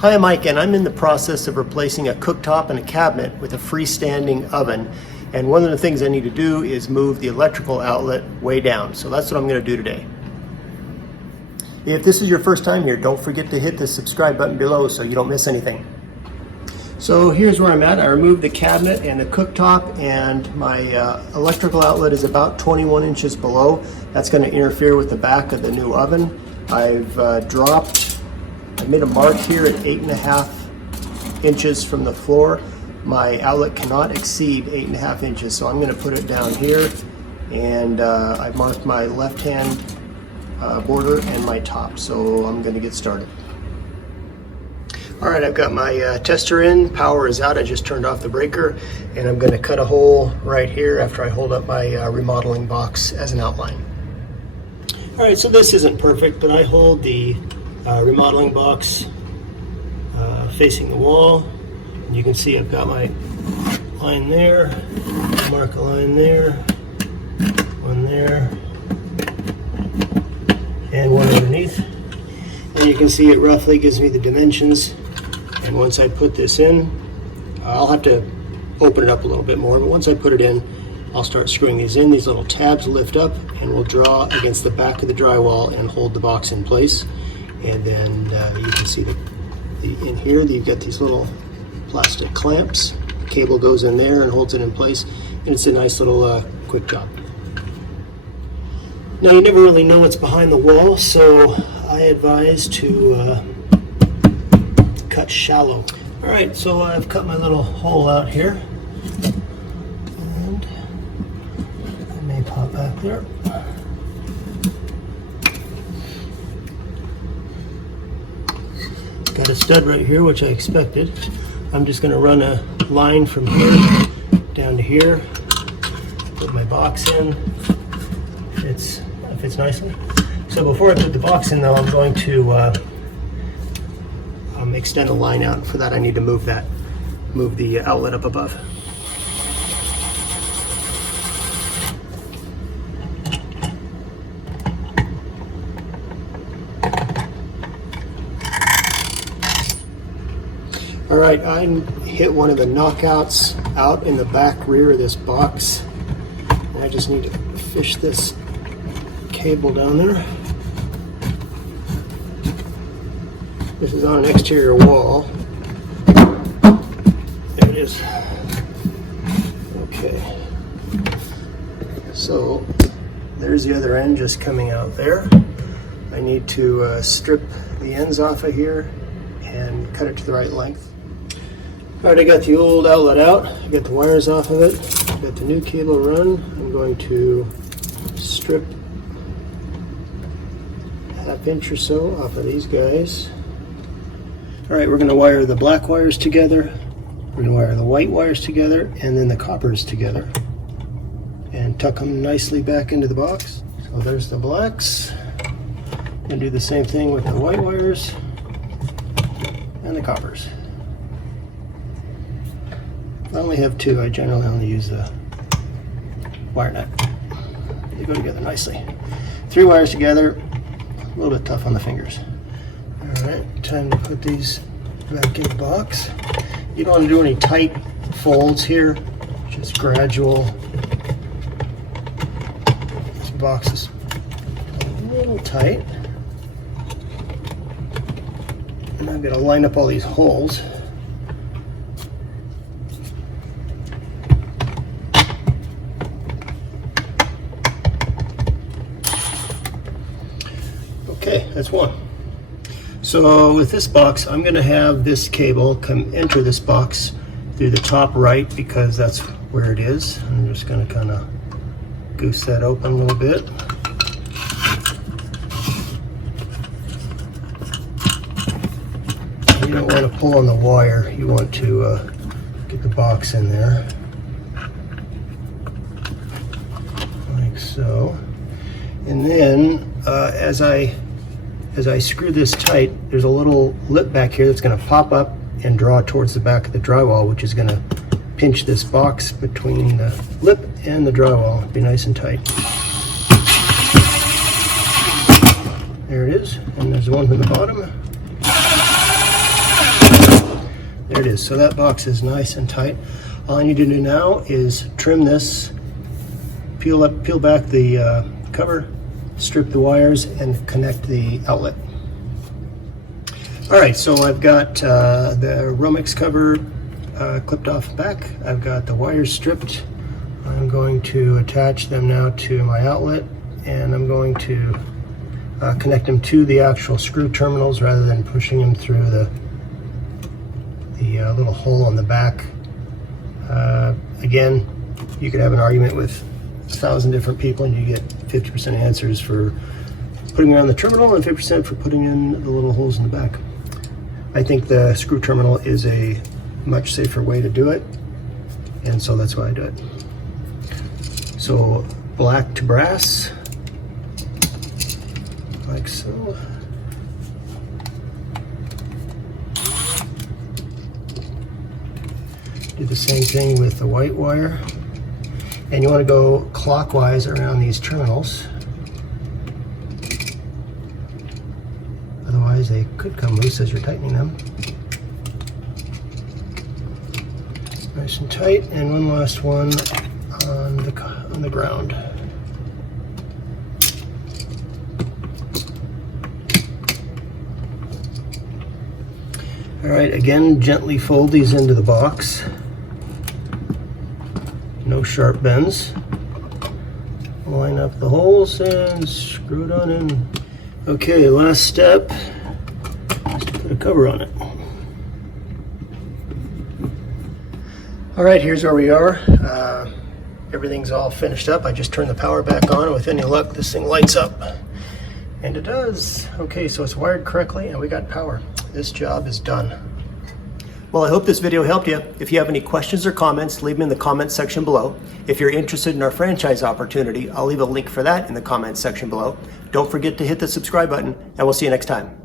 Hi, I'm Mike, and I'm in the process of replacing a cooktop and a cabinet with a freestanding oven. And one of the things I need to do is move the electrical outlet way down. So that's what I'm going to do today. If this is your first time here, don't forget to hit the subscribe button below so you don't miss anything. So here's where I'm at. I removed the cabinet and the cooktop, and my electrical outlet is about 21 inches below. That's going to interfere with the back of the new oven. I made a mark here at 8.5 inches from the floor. My outlet cannot exceed 8.5 inches, so I'm going to put it down here, and I marked my left hand border and my top, so I'm going to get started. Alright, I've got my tester in, power is out, I just turned off the breaker, and I'm going to cut a hole right here after I hold up my remodeling box as an outline. Alright, so this isn't perfect, but I hold the remodeling box facing the wall, and you can see I've got my line there, mark a line there, one there, and one underneath, and you can see it roughly gives me the dimensions. And once I put this in, I'll have to open it up a little bit more, but once I put it in, I'll start screwing these in. These little tabs lift up and will draw against the back of the drywall and hold the box in place. And then you can see in here you've got these little plastic clamps. The cable goes in there and holds it in place, and it's a nice little quick job. Now, you never really know what's behind the wall, so I advise to cut shallow. All right, so I've cut my little hole out here, and I may pop back there. Got a stud right here, which I expected. I'm just going to run a line from here down to here, put my box in. It fits nicely. So before I put the box in, though, I'm going to extend a line out. For that, I need to move the outlet up above. All right, I hit one of the knockouts out in the back rear of this box, and I just need to fish this cable down there. This is on an exterior wall. There it is. Okay. So there's the other end just coming out there. I need to strip the ends off of here and cut it to the right length. All right, I got the old outlet out. I got the wires off of it. I got the new cable run. I'm going to strip 1/2 inch or so off of these guys. All right, we're going to wire the black wires together, we're going to wire the white wires together, and then the coppers together, and tuck them nicely back into the box. So there's the blacks. I'm going to do the same thing with the white wires and the coppers. I only have two. I generally only use the wire nut. They go together nicely. 3 wires together, a little bit tough on the fingers. Alright, time to put these back in the box. You don't want to do any tight folds here, just gradual. This box is a little tight. And I'm going to line up all these holes. Okay, that's one. So with this box, I'm going to have this cable enter this box through the top right, because that's where it is. I'm just going to kind of goose that open a little bit. You don't want to pull on the wire. You want to get the box in there, like so. And then as I screw this tight, there's a little lip back here that's going to pop up and draw towards the back of the drywall, which is going to pinch this box between the lip and the drywall. Be nice and tight. There it is, and there's one from the bottom. There it is. So that box is nice and tight. All I need to do now is trim this, peel back the cover, strip the wires, and connect the outlet. All right, so I've got the Romex cover clipped off back. I've got the wires stripped. I'm going to attach them now to my outlet, and I'm going to connect them to the actual screw terminals rather than pushing them through the little hole on the back. Again, you could have an argument with 1,000 different people and you get 50% answers for putting around the terminal and 50% for putting in the little holes in the back. I think the screw terminal is a much safer way to do it, and so that's why I do it. So black to brass, like so. Do the same thing with the white wire, and you want to go clockwise around these terminals. Otherwise they could come loose as you're tightening them. Nice and tight, and one last one on the ground. All right, again, gently fold these into the box. No sharp bends. Line up the holes and screw it on in. Okay, last step is to put a cover on it. All right, here's where we are. Everything's all finished up. I just turned the power back on, and with any luck, this thing lights up. And it does. Okay, so it's wired correctly, and we got power. This job is done. Well, I hope this video helped you. If you have any questions or comments, leave them in the comments section below. If you're interested in our franchise opportunity, I'll leave a link for that in the comments section below. Don't forget to hit the subscribe button, and we'll see you next time.